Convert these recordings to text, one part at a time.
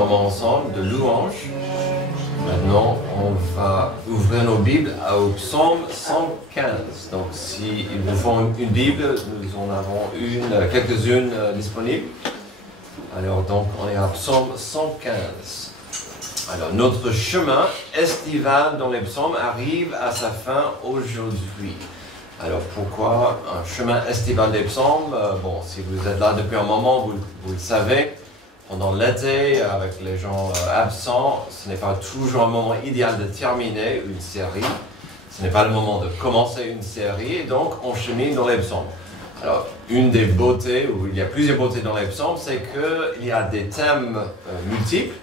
moment ensemble de louange. Maintenant, on va ouvrir nos Bibles au psaume 115. Donc, si ils vous font une Bible, nous en avons quelques-unes disponibles. Alors, donc, on est à psaume 115. Alors, notre chemin estival dans les psaumes arrive à sa fin aujourd'hui. Alors, pourquoi un chemin estival des psaumes? Bon, si vous êtes là depuis un moment, vous le savez. Pendant l'été, avec les gens absents, ce n'est pas toujours un moment idéal de terminer une série. Ce n'est pas le moment de commencer une série, et donc on chemine dans les psaumes. Alors, une des beautés, ou il y a plusieurs beautés dans les psaumes, c'est qu'il y a des thèmes multiples,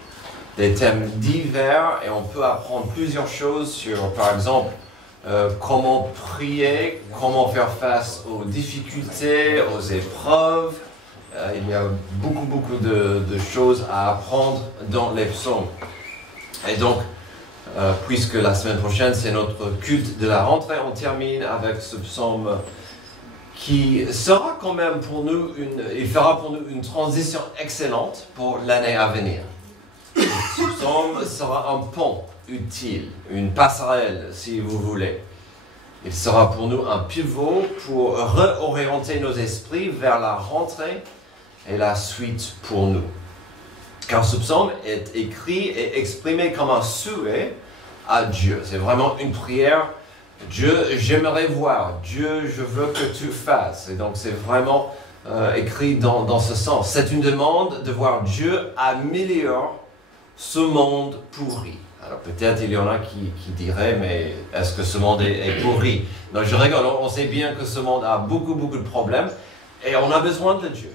des thèmes divers, et on peut apprendre plusieurs choses sur, par exemple, comment prier, comment faire face aux difficultés, aux épreuves. Il y a beaucoup de choses à apprendre dans les psaumes. Et donc, puisque la semaine prochaine, c'est notre culte de la rentrée, on termine avec ce psaume qui sera quand même pour nous il fera pour nous une transition excellente pour l'année à venir. Ce psaume sera un pont utile, une passerelle, si vous voulez. Il sera pour nous un pivot pour réorienter nos esprits vers la rentrée et la suite pour nous. Car ce psaume est écrit et exprimé comme un souhait à Dieu. C'est vraiment une prière. Dieu, j'aimerais voir. Dieu, je veux que tu fasses. Et donc c'est vraiment écrit dans ce sens. C'est une demande de voir Dieu améliorer ce monde pourri. Alors peut-être il y en a qui diraient, mais est-ce que ce monde est pourri? Non, je rigole, on sait bien que ce monde a beaucoup de problèmes et on a besoin de Dieu.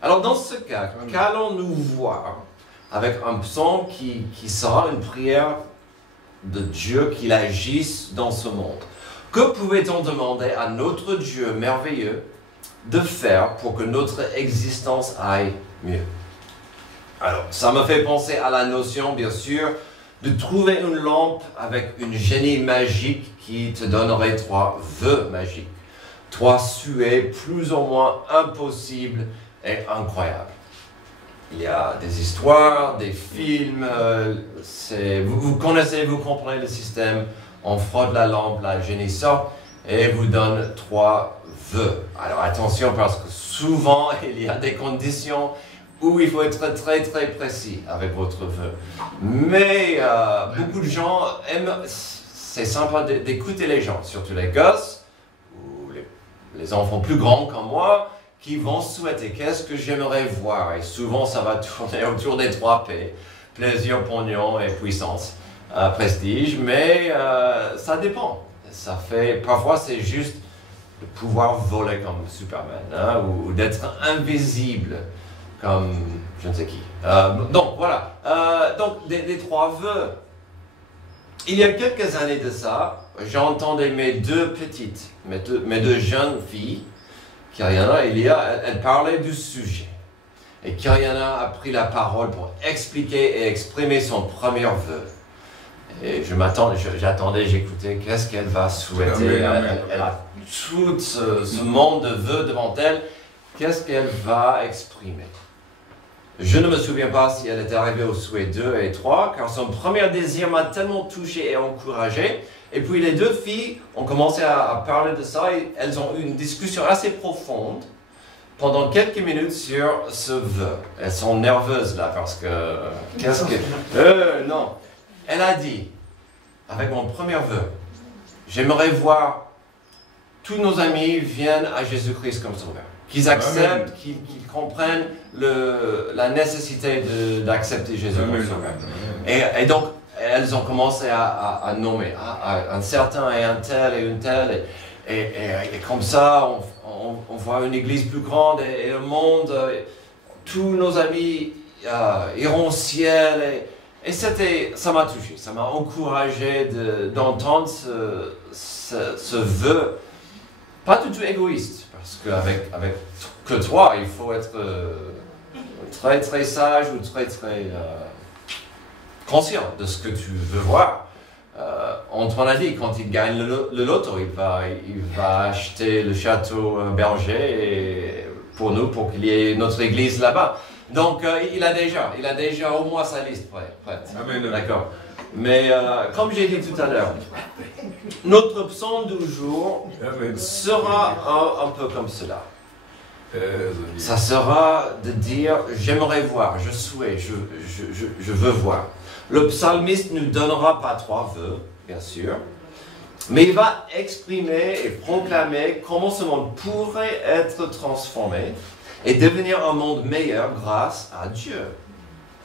Alors dans ce cas, qu'allons-nous voir avec un psaume qui sera une prière de Dieu qu'il agisse dans ce monde? Que pouvait-on demander à notre Dieu merveilleux de faire pour que notre existence aille mieux? Alors, ça me fait penser à la notion, bien sûr, de trouver une lampe avec une génie magique qui te donnerait 3 vœux magiques. 3 souhaits plus ou moins impossibles et incroyables. Il y a des histoires, des films, vous connaissez, vous comprenez le système. On frotte la lampe, la génie sort et vous donne 3 vœux. Alors attention parce que souvent il y a des conditions où il faut être très précis avec votre vœu. Mais beaucoup de gens aiment, c'est sympa d'écouter les gens, surtout les gosses ou les enfants plus grands comme moi, qui vont souhaiter qu'est-ce que j'aimerais voir. Et souvent ça va tourner autour des 3 P, plaisir, pognon et puissance, prestige, mais ça dépend. Parfois c'est juste de pouvoir voler comme Superman, hein, ou d'être invisible comme je ne sais qui. Donc voilà, donc des 3 vœux. Il y a quelques années de ça, j'entendais mes 2 petites, mes deux jeunes filles, Kariana et Elia, elles parlaient du sujet. Et Kariana a pris la parole pour expliquer et exprimer son premier vœu. Et j'attendais, j'écoutais, qu'est-ce qu'elle va souhaiter? Elle a tout ce monde de vœux devant elle. Qu'est-ce qu'elle va exprimer? Je ne me souviens pas si elle est arrivée au souhait 2 et 3, car son premier désir m'a tellement touché et encouragé. Et puis les 2 filles ont commencé à parler de ça et elles ont eu une discussion assez profonde pendant quelques minutes sur ce vœu. Elles sont nerveuses là parce que... non. Elle a dit, avec mon premier vœu, j'aimerais voir tous nos amis viennent à Jésus-Christ comme sauveur. Qu'ils acceptent, qu'ils comprennent la nécessité d'accepter Jésus comme sauveur. Et donc, elles ont commencé à nommer un certain et un tel et une telle. Et comme ça, on voit une église plus grande et le monde, tous nos amis iront au ciel. Et ça m'a touché, ça m'a encouragé d'entendre ce vœu, pas du tout égoïste, parce qu'avec que toi, il faut être très sage ou très conscient de ce que tu veux voir. Antoine a dit, quand il gagne le loto, il va acheter le château Berger pour nous, pour qu'il y ait notre église là-bas. Donc, il a déjà au moins sa liste prête. Amen. D'accord. Mais comme j'ai dit tout à l'heure, notre psaume du jour sera un peu comme cela. Ça sera de dire, j'aimerais voir, je souhaite, je veux voir. Le psalmiste ne nous donnera pas 3 vœux, bien sûr, mais il va exprimer et proclamer comment ce monde pourrait être transformé et devenir un monde meilleur grâce à Dieu.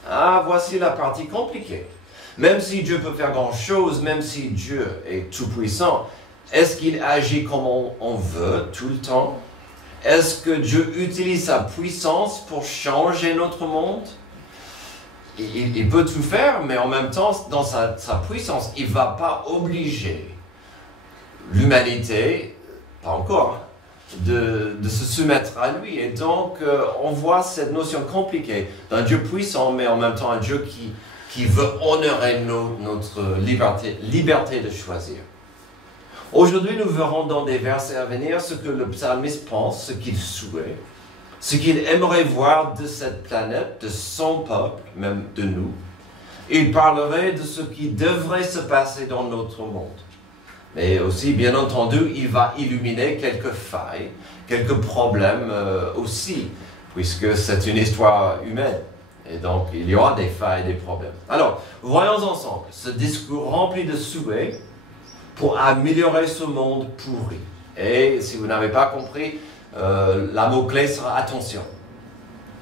Ah, voici la partie compliquée. Même si Dieu peut faire grand-chose, même si Dieu est tout-puissant, est-ce qu'il agit comme on veut tout le temps? Est-ce que Dieu utilise sa puissance pour changer notre monde? Il peut tout faire, mais en même temps, dans sa puissance, il ne va pas obliger l'humanité, pas encore, de se soumettre à lui. Et donc, on voit cette notion compliquée d'un Dieu puissant, mais en même temps un Dieu qui veut honorer notre liberté de choisir. Aujourd'hui, nous verrons dans des versets à venir ce que le psalmiste pense, ce qu'il souhaite, ce qu'il aimerait voir de cette planète, de son peuple, même de nous. Il parlerait de ce qui devrait se passer dans notre monde. Mais aussi, bien entendu, il va illuminer quelques failles, quelques problèmes aussi, puisque c'est une histoire humaine. Et donc, il y aura des failles, des problèmes. Alors, voyons ensemble ce discours rempli de souhaits pour améliorer ce monde pourri. Et si vous n'avez pas compris, la mot-clé sera attention.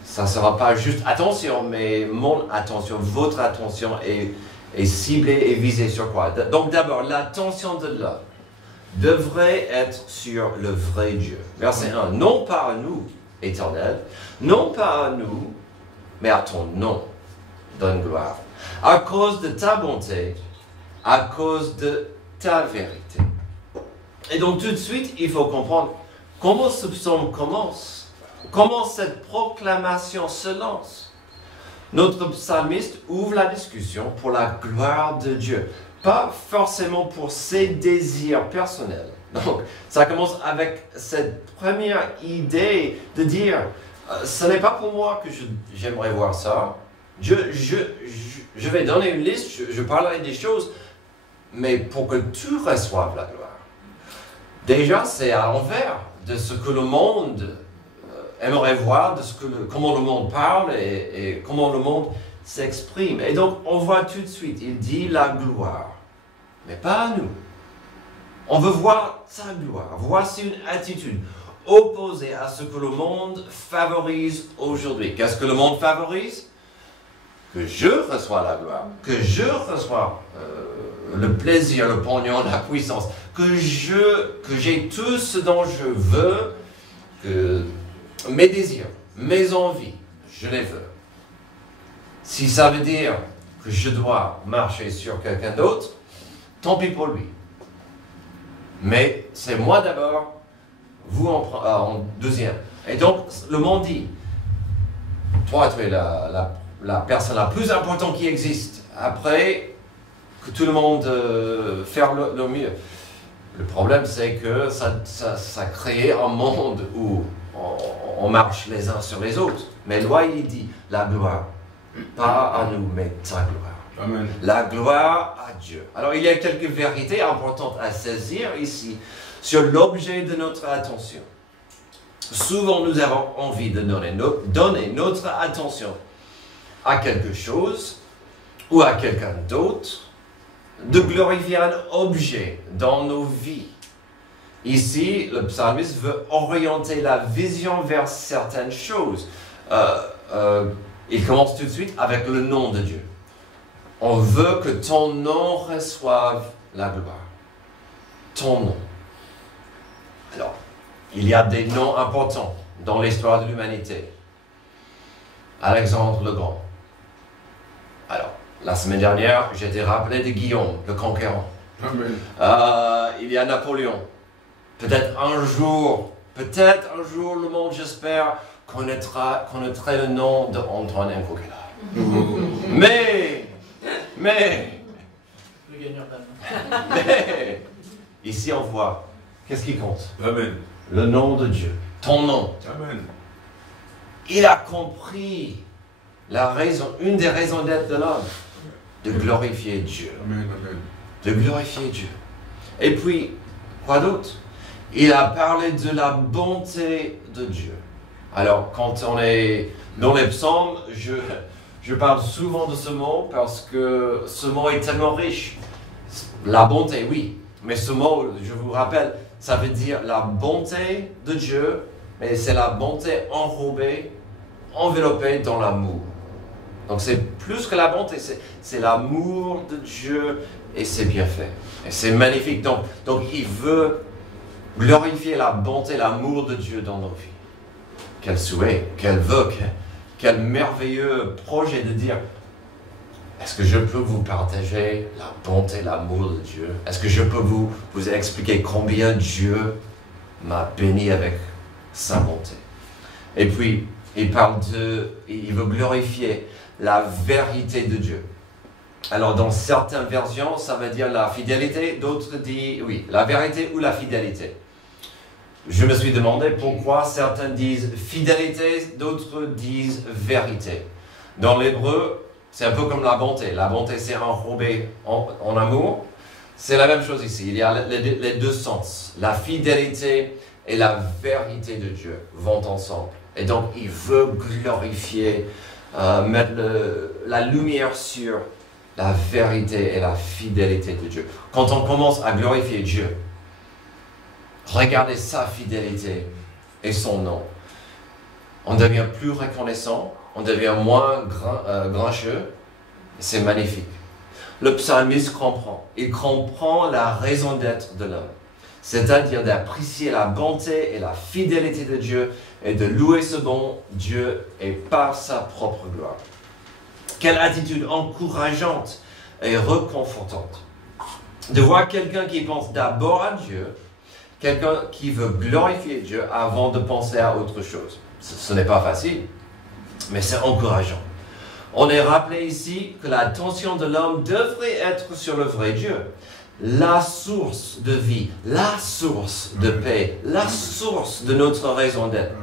Ça ne sera pas juste attention, mais mon attention, votre attention est ciblée et visée sur quoi? Donc d'abord, l'attention de l'homme devrait être sur le vrai Dieu. Verset 1. Non pas à nous, Éternel, non pas à nous, mais à ton nom, donne gloire. À cause de ta bonté, à cause de ta vérité. Et donc tout de suite, il faut comprendre comment ce psaume commence, comment cette proclamation se lance. Notre psalmiste ouvre la discussion pour la gloire de Dieu, pas forcément pour ses désirs personnels. Donc ça commence avec cette première idée de dire, ce n'est pas pour moi que j'aimerais voir ça. Je vais donner une liste, je parlerai des choses, mais pour que tu reçoives la gloire. Déjà, c'est à l'envers de ce que le monde aimerait voir, de comment le monde parle et comment le monde s'exprime. Et donc, on voit tout de suite, il dit la gloire, mais pas à nous. On veut voir sa gloire. Voici une attitude opposée à ce que le monde favorise aujourd'hui. Qu'est-ce que le monde favorise? Que je reçois la gloire, que je reçois le plaisir, le pognon, la puissance, que j'ai tout ce dont je veux, que mes désirs, mes envies, je les veux. Si ça veut dire que je dois marcher sur quelqu'un d'autre, tant pis pour lui. Mais c'est moi d'abord, vous en deuxième. Et donc, le monde dit, toi, tu es la personne la plus importante qui existe. Après, que tout le monde faire le mieux. Le problème, c'est que ça crée un monde où on marche les uns sur les autres. Mais loi, il dit, la gloire, pas à nous, mais ta gloire. Amen. La gloire à Dieu. Alors, il y a quelques vérités importantes à saisir ici sur l'objet de notre attention. Souvent, nous avons envie de donner notre attention à quelque chose ou à quelqu'un d'autre, de glorifier un objet dans nos vies. Ici, le psalmiste veut orienter la vision vers certaines choses. Il commence tout de suite avec le nom de Dieu. On veut que ton nom reçoive la gloire. Ton nom. Alors, il y a des noms importants dans l'histoire de l'humanité. Alexandre le Grand. Alors, la semaine dernière, j'ai été rappelé de Guillaume, le conquérant. Amen. Il y a Napoléon. Peut-être un jour, le monde, j'espère, connaîtrait le nom d'Antoine Coquelin. Mais, ici on voit, qu'est-ce qui compte? Amen. Le nom de Dieu, ton nom. Amen. Il a compris une des raisons d'être de l'homme, de glorifier Dieu. Amen, amen. De glorifier Dieu. Et puis, quoi d'autre? Il a parlé de la bonté de Dieu. Alors, quand on est dans les psaumes, je parle souvent de ce mot parce que ce mot est tellement riche. La bonté, oui, mais ce mot, je vous rappelle, ça veut dire la bonté de Dieu, mais c'est la bonté enrobée, enveloppée dans l'amour. Donc c'est plus que la bonté, c'est l'amour de Dieu et c'est bien fait. Et c'est magnifique. Donc il veut glorifier la bonté, l'amour de Dieu dans nos vies. Quel souhait, quel vœu, quel merveilleux projet de dire, est-ce que je peux vous partager la bonté, l'amour de Dieu? Est-ce que je peux vous expliquer combien Dieu m'a béni avec sa bonté? Et puis, il veut glorifier la vérité de Dieu. Alors, dans certaines versions, ça veut dire la fidélité, d'autres disent, oui, la vérité ou la fidélité. Je me suis demandé pourquoi certains disent fidélité, d'autres disent vérité. Dans l'hébreu, c'est un peu comme la bonté. La bonté, c'est enrobé en amour. C'est la même chose ici. Il y a les deux sens. La fidélité et la vérité de Dieu vont ensemble. Et donc, il veut glorifier, mettre la lumière sur la vérité et la fidélité de Dieu. Quand on commence à glorifier Dieu, regardez sa fidélité et son nom, on devient plus reconnaissant, on devient moins grincheux, c'est magnifique. Le psalmiste comprend, il comprend la raison d'être de l'homme, c'est-à-dire d'apprécier la bonté et la fidélité de Dieu et de louer ce bon Dieu et par sa propre gloire. Quelle attitude encourageante et réconfortante de voir quelqu'un qui pense d'abord à Dieu, quelqu'un qui veut glorifier Dieu avant de penser à autre chose. Ce n'est pas facile, mais c'est encourageant. On est rappelé ici que l'attention de l'homme devrait être sur le vrai Dieu, la source de vie, la source de paix, la source de notre raison d'être.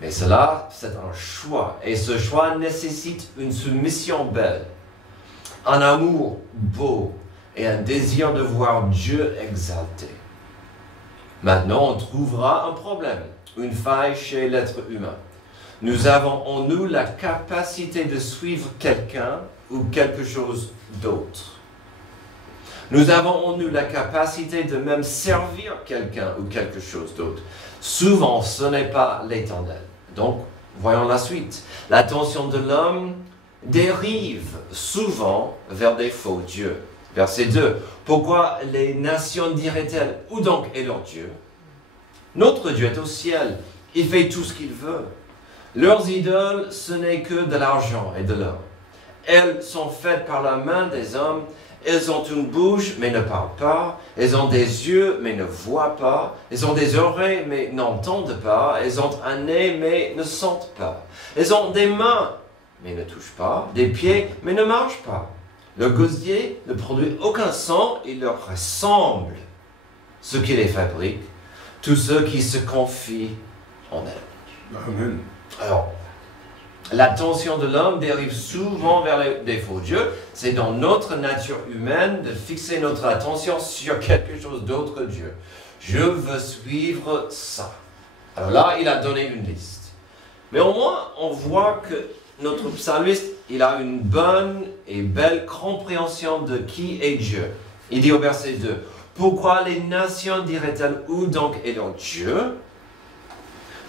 Mais cela, c'est un choix, et ce choix nécessite une soumission belle, un amour beau et un désir de voir Dieu exalté. Maintenant, on trouvera un problème, une faille chez l'être humain. Nous avons en nous la capacité de suivre quelqu'un ou quelque chose d'autre. Nous avons en nous la capacité de même servir quelqu'un ou quelque chose d'autre. Souvent, ce n'est pas l'Éternel. Donc, voyons la suite. L'attention de l'homme dérive souvent vers des faux dieux. Verset 2. Pourquoi les nations diraient-elles, où donc est leur Dieu? Notre Dieu est au ciel. Il fait tout ce qu'il veut. Leurs idoles, ce n'est que de l'argent et de l'or. Elles sont faites par la main des hommes. Elles ont une bouche, mais ne parlent pas. Elles ont des yeux, mais ne voient pas. Elles ont des oreilles, mais n'entendent pas. Elles ont un nez, mais ne sentent pas. Elles ont des mains, mais ne touchent pas. Des pieds, mais ne marchent pas. Le gosier ne produit aucun son, il leur ressemble. Ce qui les fabrique, tous ceux qui se confient en elles. Amen. Alors, l'attention de l'homme dérive souvent vers des faux dieux. C'est dans notre nature humaine de fixer notre attention sur quelque chose d'autre Dieu. Je veux suivre ça. Alors là, il a donné une liste. Mais au moins, on voit que notre psalmiste, il a une bonne et belle compréhension de qui est Dieu. Il dit au verset 2, « Pourquoi les nations diraient-elles, où donc est leur Dieu ?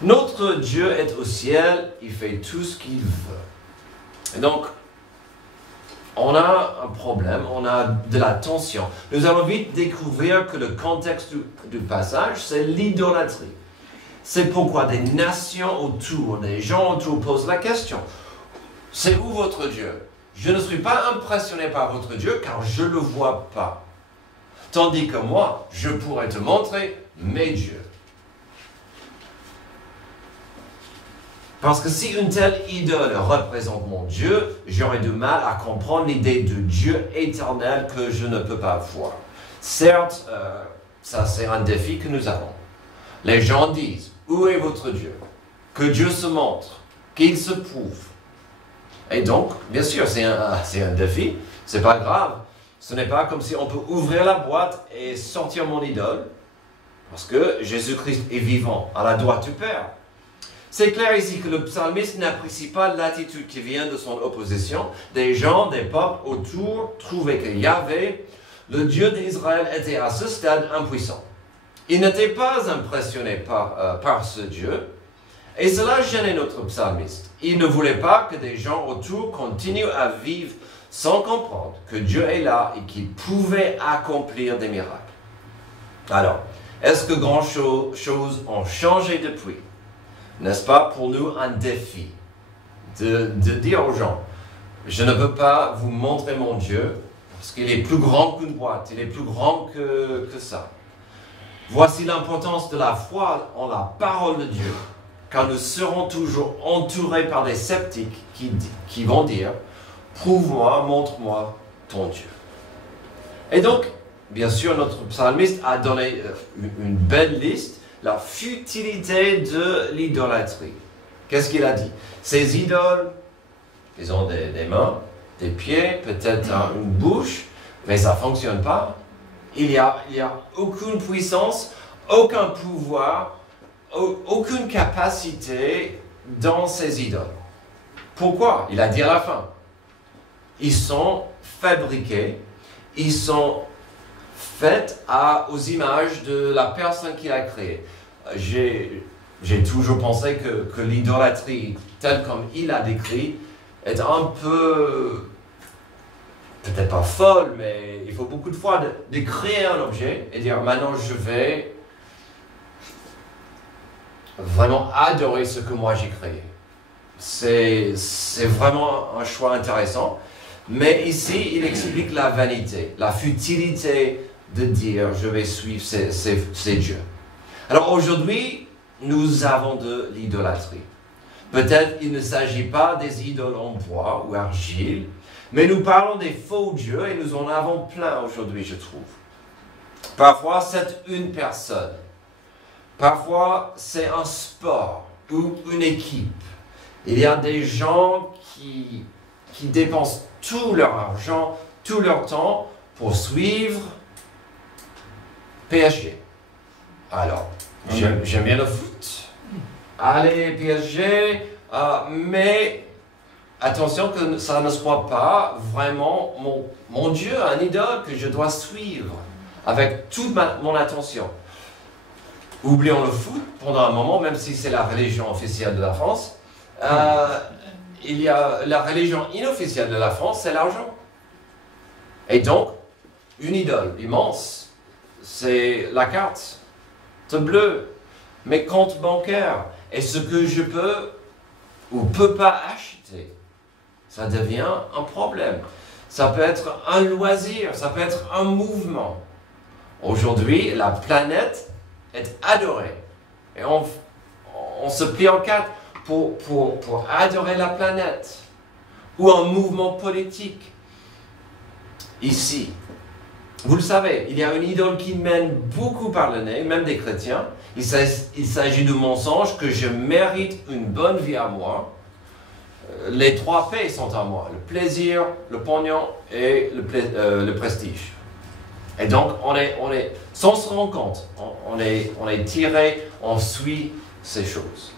Notre Dieu est au ciel, il fait tout ce qu'il veut. » Et donc, on a un problème, on a de la tension. Nous allons vite découvrir que le contexte du passage, c'est l'idolâtrie. C'est pourquoi des nations autour, des gens autour posent la question. C'est où votre Dieu? Je ne suis pas impressionné par votre Dieu car je ne le vois pas. Tandis que moi, je pourrais te montrer mes dieux. Parce que si une telle idole représente mon Dieu, j'aurais du mal à comprendre l'idée de Dieu éternel que je ne peux pas voir. Certes, ça c'est un défi que nous avons. Les gens disent, où est votre Dieu? Que Dieu se montre, qu'il se prouve. Et donc, bien sûr, c'est un défi, c'est pas grave. Ce n'est pas comme si on peut ouvrir la boîte et sortir mon idole, parce que Jésus-Christ est vivant à la droite du Père. C'est clair ici que le psalmiste n'apprécie pas l'attitude qui vient de son opposition. Des gens, des peuples autour trouvaient que Yahvé, le Dieu d'Israël, était à ce stade impuissant. Ils n'étaient pas impressionnés par ce Dieu, et cela gênait notre psalmiste. Il ne voulait pas que des gens autour continuent à vivre sans comprendre que Dieu est là et qu'il pouvait accomplir des miracles. Alors, est-ce que grand-chose ont changé depuis? N'est-ce pas pour nous un défi de dire aux gens, je ne peux pas vous montrer mon Dieu parce qu'il est plus grand qu'une boîte, il est plus grand que ça. Voici l'importance de la foi en la parole de Dieu, car nous serons toujours entourés par des sceptiques qui vont dire, prouve-moi, montre-moi ton Dieu. Et donc, bien sûr, notre psalmiste a donné une belle liste, la futilité de l'idolâtrie. Qu'est-ce qu'il a dit? Ces idoles, ils ont des mains, des pieds, peut-être une bouche, mais ça ne fonctionne pas. Il n'y a aucune puissance, aucun pouvoir, aucune capacité dans ces idoles. Pourquoi? Il a dit à la fin. Ils sont fabriqués, ils sont faits aux images de la personne qui l'a créé. J'ai toujours pensé que l'idolâtrie, telle comme il a décrit, est un peu, peut-être pas folle, mais il faut beaucoup de fois de créer un objet et dire maintenant je vais vraiment adorer ce que moi j'ai créé. C'est vraiment un choix intéressant. Mais ici, il explique la vanité, la futilité de dire je vais suivre ces dieux. Alors aujourd'hui, nous avons de l'idolâtrie. Peut-être il ne s'agit pas des idoles en bois ou argile, mais nous parlons des faux dieux et nous en avons plein aujourd'hui, je trouve. Parfois, c'est une personne. Parfois, c'est un sport ou une équipe. Il y a des gens qui dépensent tout leur argent, tout leur temps pour suivre PSG. Alors, j'aime bien le foot. Allez, PSG, mais attention que ça ne soit pas vraiment mon Dieu, un idole que je dois suivre avec toute mon attention. Oublions le foot pendant un moment, même si c'est la religion officielle de la France. Il y a la religion inofficielle de la France, c'est l'argent. Et donc, une idole immense, c'est la carte bleue, mes comptes bancaires, et ce que je peux ou peux pas acheter. Ça devient un problème. Ça peut être un loisir, ça peut être un mouvement. Aujourd'hui, la planète est adorée. Et on se plie en quatre pour adorer la planète. Ou un mouvement politique. Ici, vous le savez, il y a une idole qui mène beaucoup par le nez, même des chrétiens. Il s'agit du mensonge que je mérite une bonne vie à moi. Les 3 P sont à moi, le plaisir, le pognon et le prestige. Et donc, sans se rendre compte, on est tiré, on suit ces choses.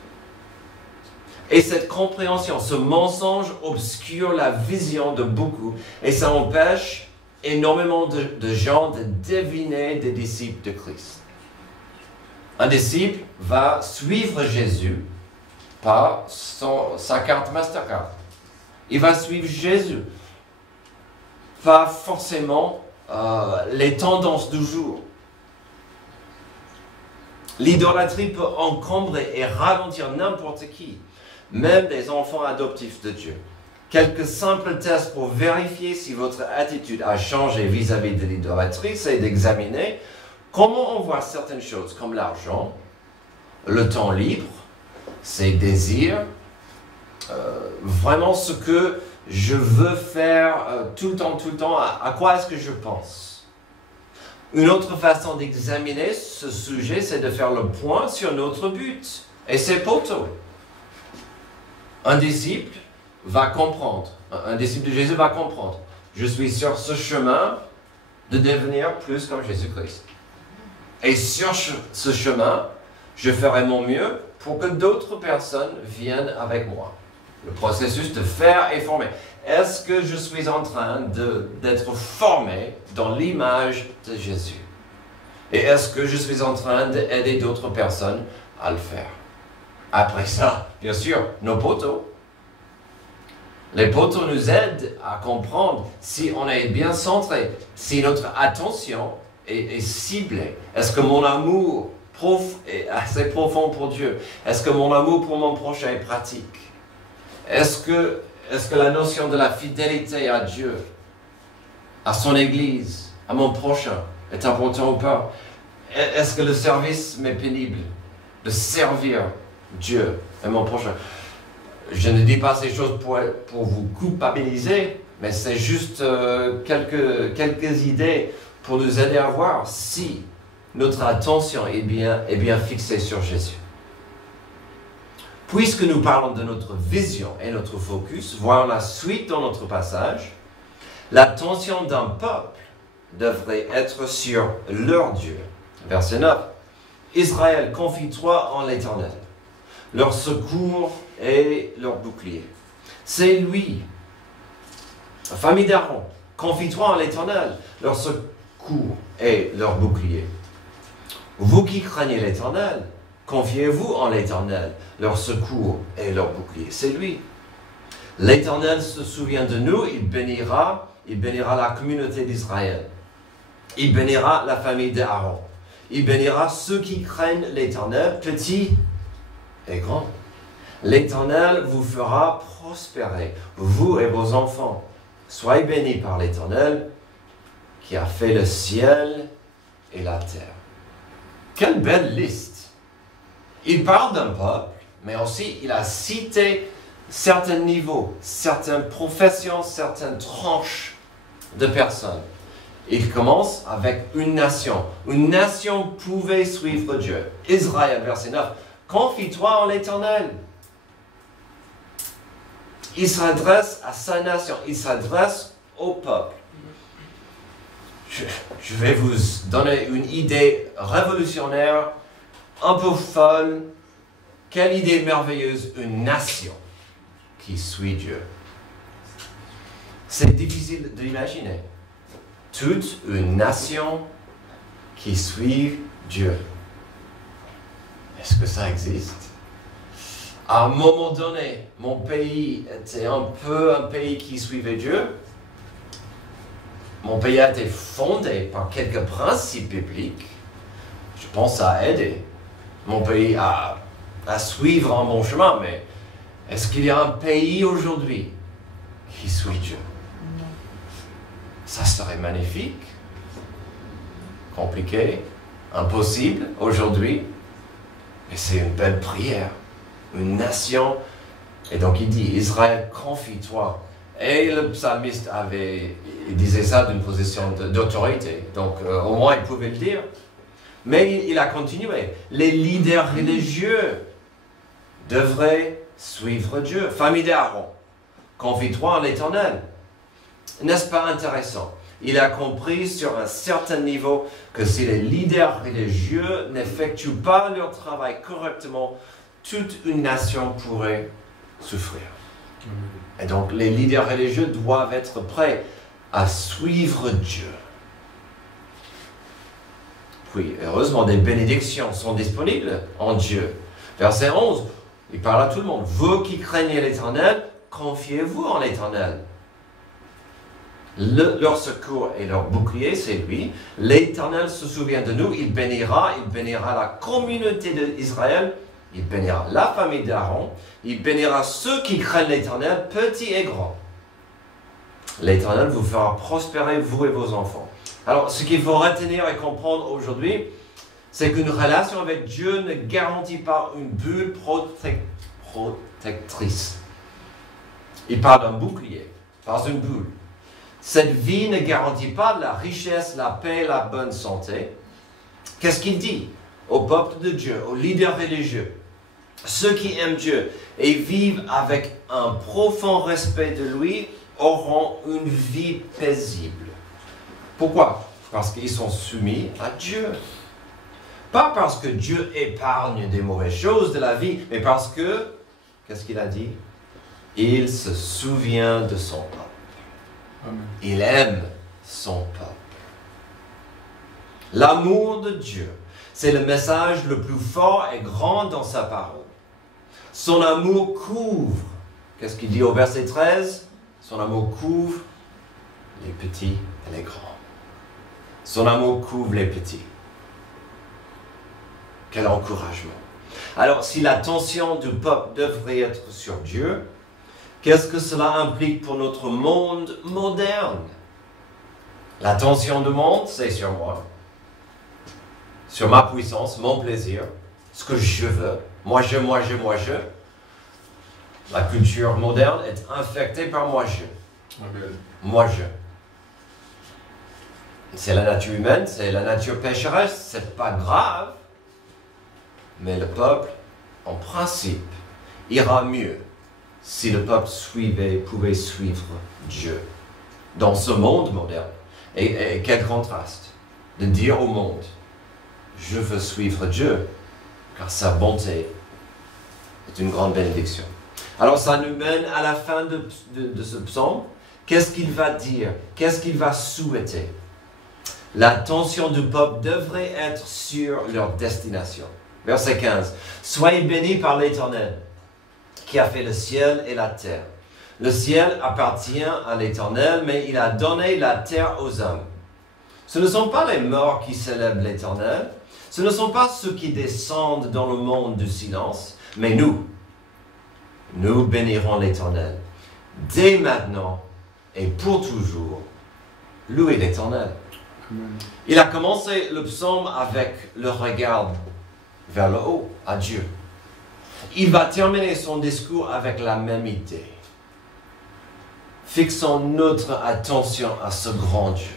Et cette compréhension, ce mensonge obscure la vision de beaucoup et ça empêche énormément de gens de deviner des disciples de Christ. Un disciple va suivre Jésus par sa carte Mastercard. Il va suivre Jésus, pas forcément les tendances du jour. L'idolâtrie peut encombrer et ralentir n'importe qui, même des enfants adoptifs de Dieu. Quelques simples tests pour vérifier si votre attitude a changé vis-à-vis de l'idolâtrie, c'est d'examiner comment on voit certaines choses comme l'argent, le temps libre, ses désirs, vraiment ce que je veux faire tout le temps, à quoi est-ce que je pense. Une autre façon d'examiner ce sujet, c'est de faire le point sur notre but et ses poteaux. Un disciple va comprendre, un disciple de Jésus va comprendre, je suis sur ce chemin de devenir plus comme Jésus-Christ. Et sur ce chemin, je ferai mon mieux pour que d'autres personnes viennent avec moi. Le processus de faire et former. Est-ce que je suis en train d'être formé dans l'image de Jésus? Et est-ce que je suis en train d'aider d'autres personnes à le faire? Après ça, bien sûr, nos poteaux. Les poteaux nous aident à comprendre si on est bien centré, si notre attention est ciblée. Est-ce que mon amour est assez profond pour Dieu? Est-ce que mon amour pour mon prochain est pratique? Est-ce que la notion de la fidélité à Dieu, à son Église, à mon prochain, est important ou pas? Est-ce que le service m'est pénible de servir Dieu et mon prochain? Je ne dis pas ces choses pour vous culpabiliser, mais c'est juste quelques idées pour nous aider à voir si notre attention est bien fixée sur Jésus. Puisque nous parlons de notre vision et notre focus, voyons la suite dans notre passage. L'attention d'un peuple devrait être sur leur Dieu. Verset 9. Israël, confie-toi en l'Éternel, leur secours et leur bouclier. C'est lui, la famille d'Aaron, confie-toi en l'Éternel, leur secours et leur bouclier. Vous qui craignez l'Éternel, confiez-vous en l'Éternel, leur secours et leur bouclier. C'est lui. L'Éternel se souvient de nous, il bénira la communauté d'Israël. Il bénira la famille d'Aaron. Il bénira ceux qui craignent l'Éternel, petits et grands. L'Éternel vous fera prospérer, vous et vos enfants. Soyez bénis par l'Éternel qui a fait le ciel et la terre. Quelle belle liste! Il parle d'un peuple, mais aussi il a cité certains niveaux, certaines professions, certaines tranches de personnes. Il commence avec une nation. Une nation pouvait suivre Dieu. Israël, verset 9. Confie-toi en l'Éternel. Il s'adresse à sa nation. Il s'adresse au peuple. Je vais vous donner une idée révolutionnaire, un peu folle. Quelle idée merveilleuse, une nation qui suit Dieu. C'est difficile d'imaginer. Toute une nation qui suit Dieu. Est-ce que ça existe? À un moment donné, mon pays était un pays qui suivait Dieu. Mon pays a été fondé par quelques principes bibliques. Je pense que ça a aidé mon pays à suivre un bon chemin, mais est-ce qu'il y a un pays aujourd'hui qui suit Dieu? Ça serait magnifique, compliqué, impossible aujourd'hui, mais c'est une belle prière, une nation. Et donc il dit, Israël, confie-toi. Et le psalmiste il disait ça d'une position d'autorité, donc au moins il pouvait le dire. Mais il a continué. Les leaders religieux devraient suivre Dieu. Famille d'Aaron, confie-toi en l'Éternel. N'est-ce pas intéressant? Il a compris sur un certain niveau que si les leaders religieux n'effectuent pas leur travail correctement, toute une nation pourrait souffrir. Et donc les leaders religieux doivent être prêts à suivre Dieu. Puis, heureusement, des bénédictions sont disponibles en Dieu. Verset 11, il parle à tout le monde. Vous qui craignez l'Éternel, confiez-vous en l'Éternel. Leur secours et leur bouclier, c'est lui. L'Éternel se souvient de nous, il bénira la communauté d'Israël, il bénira la famille d'Aaron, il bénira ceux qui craignent l'Éternel, petits et grands. L'Éternel vous fera prospérer, vous et vos enfants. Alors, ce qu'il faut retenir et comprendre aujourd'hui, c'est qu'une relation avec Dieu ne garantit pas une bulle protectrice. Il parle d'un bouclier, pas une bulle. Cette vie ne garantit pas la richesse, la paix, la bonne santé. Qu'est-ce qu'il dit au peuple de Dieu, aux leaders religieux? Ceux qui aiment Dieu et vivent avec un profond respect de lui auront une vie paisible. Pourquoi? Parce qu'ils sont soumis à Dieu. Pas parce que Dieu épargne des mauvaises choses de la vie, mais parce que, qu'est-ce qu'il a dit? Il se souvient de son peuple. Amen. Il aime son peuple. L'amour de Dieu, c'est le message le plus fort et grand dans sa parole. Son amour couvre, qu'est-ce qu'il dit au verset 13? Son amour couvre les petits et les grands. Son amour couvre les petits. Quel encouragement. Alors, si l'attention du peuple devrait être sur Dieu, qu'est-ce que cela implique pour notre monde moderne? L'attention du monde, c'est sur moi. Sur ma puissance, mon plaisir, ce que je veux. Moi, je. La culture moderne est infectée par moi, je. Amen. Moi, je. C'est la nature humaine, c'est la nature pécheresse, c'est pas grave. Mais le peuple, en principe, ira mieux si le peuple pouvait suivre Dieu dans ce monde moderne. Et quel contraste de dire au monde, je veux suivre Dieu, car sa bonté est une grande bénédiction. Alors ça nous mène à la fin de ce psaume. Qu'est-ce qu'il va dire? Qu'est-ce qu'il va souhaiter? L'attention du peuple devrait être sur leur destination. Verset 15. Soyez bénis par l'Éternel, qui a fait le ciel et la terre. Le ciel appartient à l'Éternel, mais il a donné la terre aux hommes. Ce ne sont pas les morts qui célèbrent l'Éternel, ce ne sont pas ceux qui descendent dans le monde du silence, mais nous bénirons l'Éternel. Dès maintenant et pour toujours, louez l'Éternel. Il a commencé le psaume avec le regard vers le haut, à Dieu. Il va terminer son discours avec la même idée. Fixons notre attention à ce grand Dieu.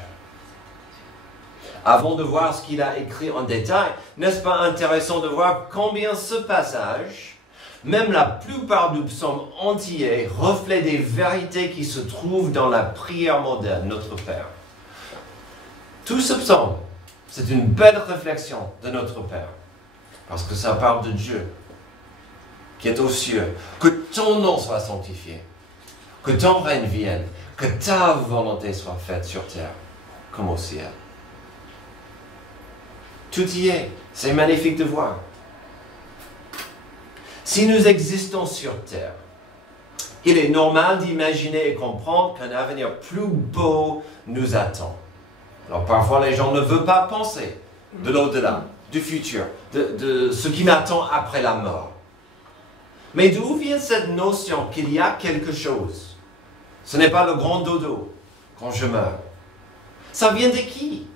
Avant de voir ce qu'il a écrit en détail, n'est-ce pas intéressant de voir combien ce passage, même la plupart du psaume entier, reflète des vérités qui se trouvent dans la prière moderne, notre Père. Tout ce psaume, c'est une belle réflexion de notre Père. Parce que ça parle de Dieu, qui est aux cieux. Que ton nom soit sanctifié, que ton règne vienne, que ta volonté soit faite sur terre, comme au ciel. Tout y est. C'est magnifique de voir. Si nous existons sur terre, il est normal d'imaginer et comprendre qu'un avenir plus beau nous attend. Alors parfois les gens ne veulent pas penser de l'au-delà, du futur, de ce qui m'attend après la mort. Mais d'où vient cette notion qu'il y a quelque chose? Ce n'est pas le grand dodo quand je meurs. Ça vient de qui?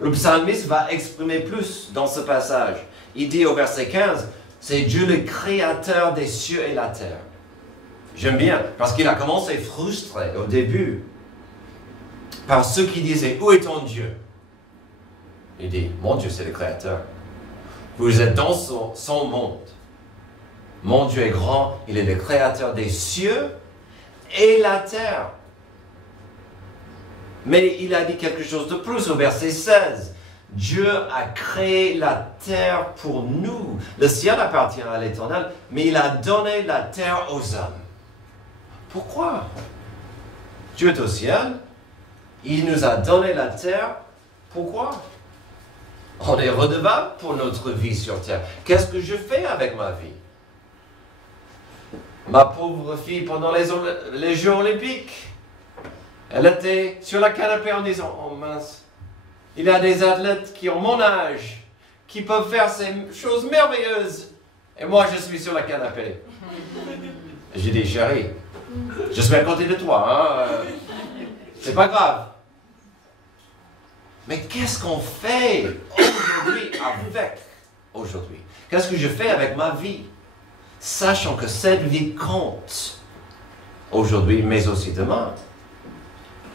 Le psalmiste va exprimer plus dans ce passage. Il dit au verset 15, c'est Dieu le créateur des cieux et la terre. J'aime bien, parce qu'il a commencé frustré au début par ceux qui disaient, où est ton Dieu? Il dit, mon Dieu c'est le créateur. Vous êtes dans son monde. Mon Dieu est grand, il est le créateur des cieux et la terre. Mais il a dit quelque chose de plus au verset 16. Dieu a créé la terre pour nous. Le ciel appartient à l'Éternel, mais il a donné la terre aux hommes. Pourquoi? Dieu est au ciel, il nous a donné la terre. Pourquoi? On est redevable pour notre vie sur terre. Qu'est-ce que je fais avec ma vie? Ma pauvre fille, pendant les Jeux olympiques, elle était sur la canapé en disant, oh mince, il y a des athlètes qui ont mon âge, qui peuvent faire ces choses merveilleuses. Et moi, je suis sur la canapé. J'ai dit, chérie, je suis à côté de toi. C'est pas grave. Mais qu'est-ce qu'on fait aujourd'hui? Qu'est-ce que je fais avec ma vie? Sachant que cette vie compte aujourd'hui, mais aussi demain.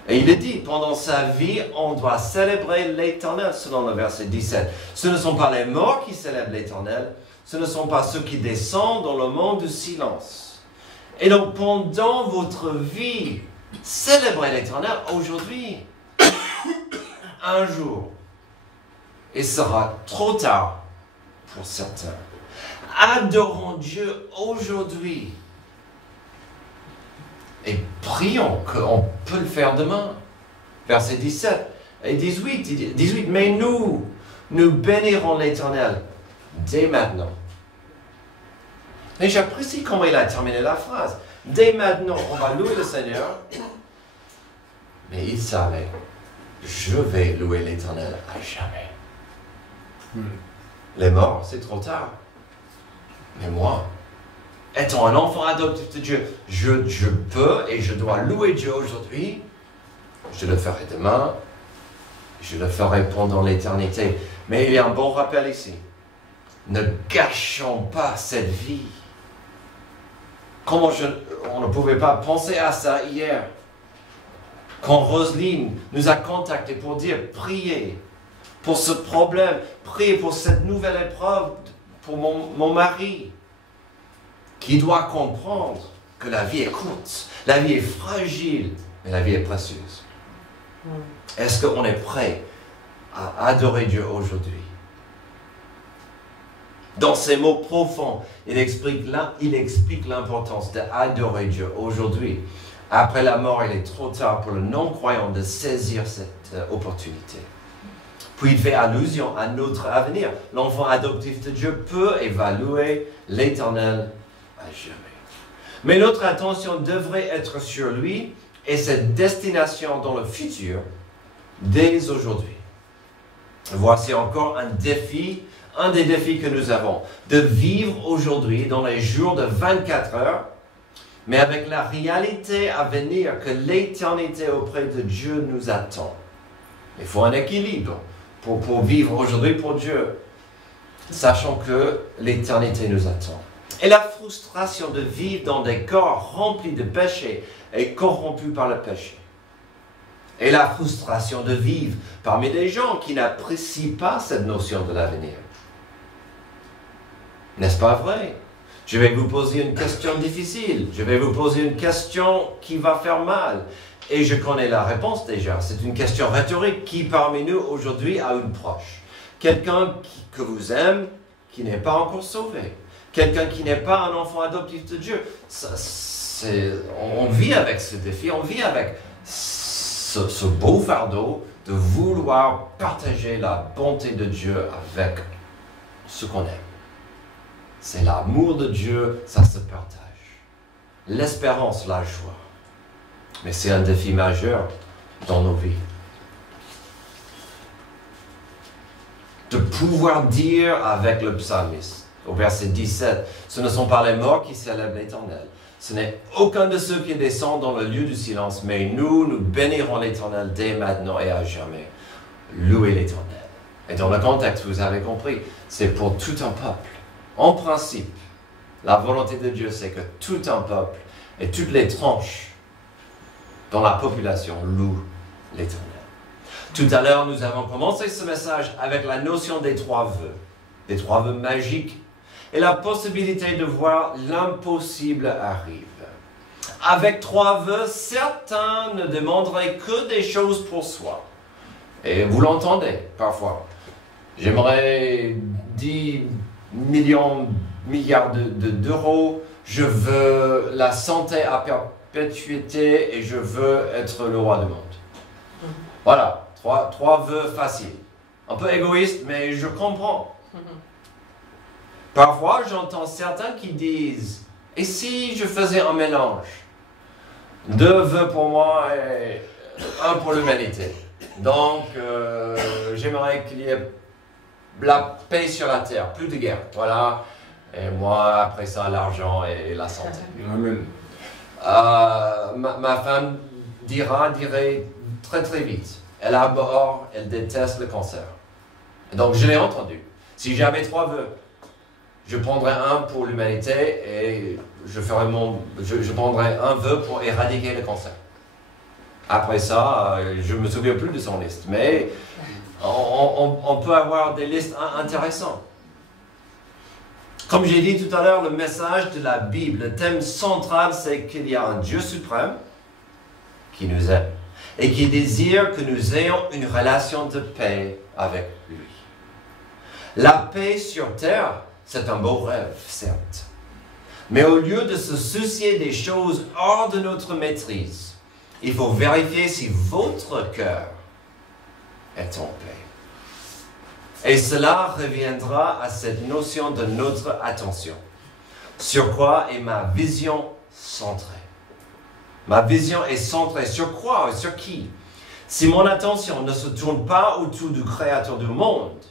Et il est dit, pendant sa vie, on doit célébrer l'Éternel, selon le verset 17. Ce ne sont pas les morts qui célèbrent l'Éternel, ce ne sont pas ceux qui descendent dans le monde du silence. Et donc, pendant votre vie, célébrez l'Éternel aujourd'hui. Un jour, il sera trop tard pour certains. Adorons Dieu aujourd'hui. Et prions qu'on peut le faire demain. Versets 17 et 18. Mais nous bénirons l'Éternel dès maintenant. Et j'apprécie comment il a terminé la phrase. Dès maintenant, on va louer le Seigneur. Mais il savait, je vais louer l'Éternel à jamais. Les morts, c'est trop tard. Mais moi, étant un enfant adoptif de Dieu, je peux et je dois louer Dieu aujourd'hui. Je le ferai demain. Je le ferai pendant l'éternité. Mais il y a un bon rappel ici. Ne gâchons pas cette vie. Comment on ne pouvait pas penser à ça hier. Quand Roselyne nous a contactés pour dire, priez pour ce problème, priez pour cette nouvelle épreuve, pour mon mari, qui doit comprendre que la vie est courte, la vie est fragile, mais la vie est précieuse. Est-ce qu'on est prêt à adorer Dieu aujourd'hui? Dans ces mots profonds, il explique l'importance d'adorer Dieu aujourd'hui. Après la mort, il est trop tard pour le non-croyant de saisir cette opportunité. Puis il fait allusion à notre avenir. L'enfant adoptif de Dieu peut évaluer l'Éternel à jamais. Mais notre attention devrait être sur lui et cette destination dans le futur dès aujourd'hui. Voici encore un des défis que nous avons, de vivre aujourd'hui dans les jours de 24 heures, mais avec la réalité à venir que l'éternité auprès de Dieu nous attend. Il faut un équilibre pour vivre aujourd'hui pour Dieu, sachant que l'éternité nous attend. Et la frustration de vivre dans des corps remplis de péché et corrompus par le péché. Et la frustration de vivre parmi des gens qui n'apprécient pas cette notion de l'avenir. N'est-ce pas vrai? Je vais vous poser une question difficile. Je vais vous poser une question qui va faire mal. Et je connais la réponse déjà. C'est une question rhétorique. Qui parmi nous aujourd'hui a une proche? Quelqu'un que vous aimez, qui n'est pas encore sauvé. Quelqu'un qui n'est pas un enfant adoptif de Dieu. On vit avec ce défi. On vit avec ce beau fardeau de vouloir partager la bonté de Dieu avec ce qu'on aime. C'est l'amour de Dieu, ça se partage. L'espérance, la joie. Mais c'est un défi majeur dans nos vies. De pouvoir dire avec le psalmiste, au verset 17, ce ne sont pas les morts qui célèbrent l'Éternel. Ce n'est aucun de ceux qui descendent dans le lieu du silence, mais nous bénirons l'Éternel dès maintenant et à jamais. Louez l'Éternel. Et dans le contexte, vous avez compris, c'est pour tout un peuple. En principe, la volonté de Dieu, c'est que tout un peuple et toutes les tranches dans la population louent l'Éternel. Tout à l'heure, nous avons commencé ce message avec la notion des 3 vœux magiques, et la possibilité de voir l'impossible arrive. Avec 3 vœux, certains ne demanderaient que des choses pour soi. Et vous l'entendez parfois. J'aimerais 10 milliards d'euros, je veux la santé à perpétuité et je veux être le roi du monde. Voilà, 3 vœux faciles. Un peu égoïste, mais je comprends. Parfois, j'entends certains qui disent, et si je faisais un mélange? 2 vœux pour moi et 1 pour l'humanité. Donc, j'aimerais qu'il y ait la paix sur la terre, plus de guerre. Voilà. Et moi, après ça, l'argent et la santé. Amen. Ma femme dirait très très vite. Elle abhorre, elle déteste le cancer. Donc, je l'ai entendu. Si j'avais 3 vœux, je prendrais 1 pour l'humanité et je prendrais 1 vœu pour éradiquer le cancer. Après ça, je ne me souviens plus de son liste. Mais on peut avoir des listes intéressantes. Comme j'ai dit tout à l'heure, le message de la Bible, le thème central, c'est qu'il y a un Dieu suprême qui nous aime et qui désire que nous ayons une relation de paix avec lui. La paix sur terre, c'est un beau rêve, certes. Mais au lieu de se soucier des choses hors de notre maîtrise, il faut vérifier si votre cœur est en paix. Et cela reviendra à cette notion de notre attention. Sur quoi est ma vision centrée? Ma vision est centrée sur quoi? Sur qui? Si mon attention ne se tourne pas autour du Créateur du monde,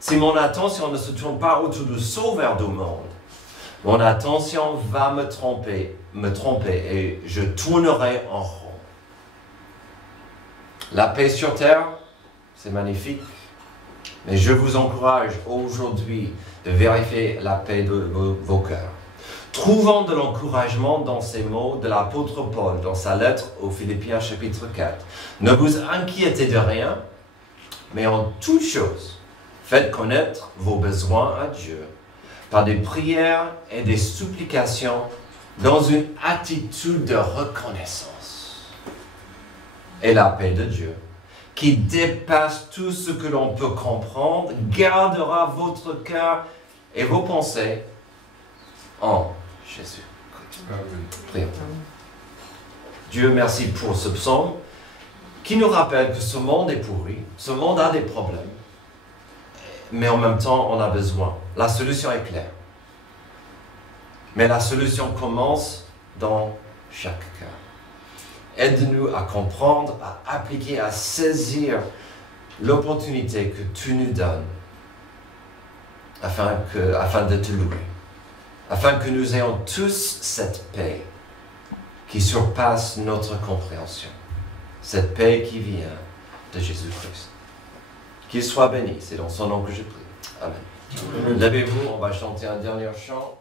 si mon attention ne se tourne pas autour du Sauveur du monde, mon attention va me tromper et je tournerai en rond. La paix sur terre, c'est magnifique. Mais je vous encourage aujourd'hui de vérifier la paix de vos cœurs. Trouvons de l'encouragement dans ces mots de l'apôtre Paul, dans sa lettre aux Philippiens chapitre 4. Ne vous inquiétez de rien, mais en toute chose, faites connaître vos besoins à Dieu par des prières et des supplications dans une attitude de reconnaissance. Et la paix de Dieu, qui dépasse tout ce que l'on peut comprendre, gardera votre cœur et vos pensées en Jésus. Prions. Dieu, merci pour ce psaume qui nous rappelle que ce monde est pourri, ce monde a des problèmes, mais en même temps, on a besoin. La solution est claire. Mais la solution commence dans chaque cœur. Aide-nous à comprendre, à appliquer, à saisir l'opportunité que tu nous donnes afin de te louer. Afin que nous ayons tous cette paix qui surpasse notre compréhension. Cette paix qui vient de Jésus-Christ. Qu'il soit béni, c'est dans son nom que je prie. Amen. Levez-vous, on va chanter un dernier chant.